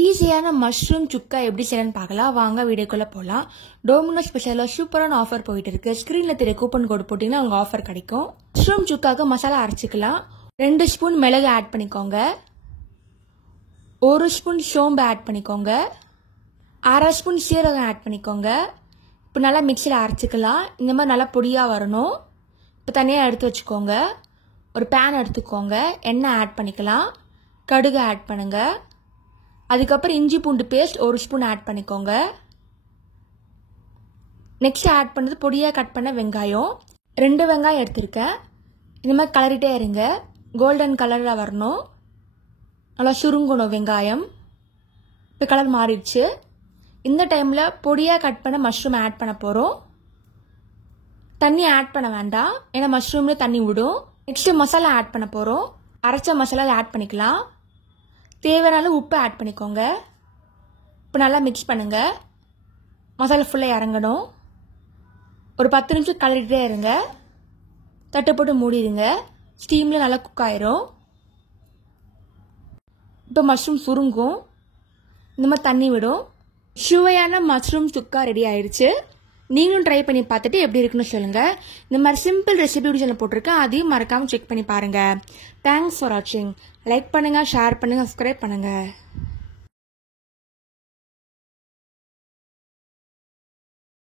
ஈஸியான மஷ்ரூம் சுக்கா எப்படி செய்யணும்னு பார்க்கலாம். வாங்க வீடியோக்குள்ள போகலாம். டோமினோஸ் ஸ்பெஷலில் சூப்பரான ஆஃபர் போயிட்டு இருக்கு. ஸ்க்ரீனில் தெரிய கூப்பன் கோடு போட்டிங்கன்னா உங்கள் ஆஃபர் கிடைக்கும். மஷ்ரூம் சுக்காவுக்கு மசாலா அரைச்சிக்கலாம். 2 ஸ்பூன் மிளகு ஆட் பண்ணிக்கோங்க. 1 ஸ்பூன் சோம்பு ஆட் பண்ணிக்கோங்க. 1/2 ஸ்பூன் சீரகம் ஆட் பண்ணிக்கோங்க. இப்போ நல்லா மிக்சியில் அரைச்சிக்கலாம். இந்த மாதிரி நல்லா பொடியாக வரணும். இப்போ தனியாக எடுத்து வச்சுக்கோங்க. ஒரு பேன் எடுத்துக்கோங்க. எண்ணெய் ஆட் பண்ணிக்கலாம். கடுகு ஆட் பண்ணுங்க. அதுக்கப்புறம் இஞ்சி பூண்டு பேஸ்ட் 1 ஸ்பூன் ஆட் பண்ணிக்கோங்க. நெக்ஸ்ட் ஆட் பண்ணது பொடியாக கட் பண்ண வெங்காயம் 2 வெங்காயம் எடுத்திருக்கேன். இந்த மாதிரி கலரிட்டே இருங்க. கோல்டன் கலரில் வரணும். நல்லா சுருங்கணும் வெங்காயம். இப்போ கலர் மாறிடுச்சு. இந்த டைமில் பொடியாக கட் பண்ண மஷ்ரூம் ஆட் பண்ண போகிறோம். தண்ணி ஆட் பண்ண வேண்டாம், ஏன்னா மஷ்ரூம்லேயே தண்ணி விடும். நெக்ஸ்ட் மசாலா ஆட் பண்ண போகிறோம். அரைச்ச மசாலா ஆட் பண்ணிக்கலாம். தேவையான உப்பு ஆட் பண்ணிக்கோங்க. இப்போ நல்லா மிக்ஸ் பண்ணுங்க. மசாலா ஃபுல்லாக இறங்கணும். ஒரு 10 நிமிஷம் கலரிட்டே இருங்க. தட்டு போட்டு மூடிடுங்க. ஸ்டீமில் நல்லா குக் ஆயிரும். இப்போ மஷ்ரூம் சுருங்கும். இந்த மாதிரி தண்ணி விடும். சுவையான மஷ்ரூம் சுக்கா ரெடி ஆயிடுச்சு. நீங்களும் ட்ரை பண்ணி பார்த்துட்டு எப்படி இருக்குன்னு சொல்லுங்க. இந்த மாதிரி சிம்பிள் ரெசிபி சேனல் போட்டிருக்கேன், அதையும் மறக்காம செக் பண்ணி பாருங்க. தேங்க்ஸ் ஃபார் வாட்சிங். லைக் பண்ணுங்க, ஷேர் பண்ணுங்க, சப்ஸ்கிரைப் பண்ணுங்க.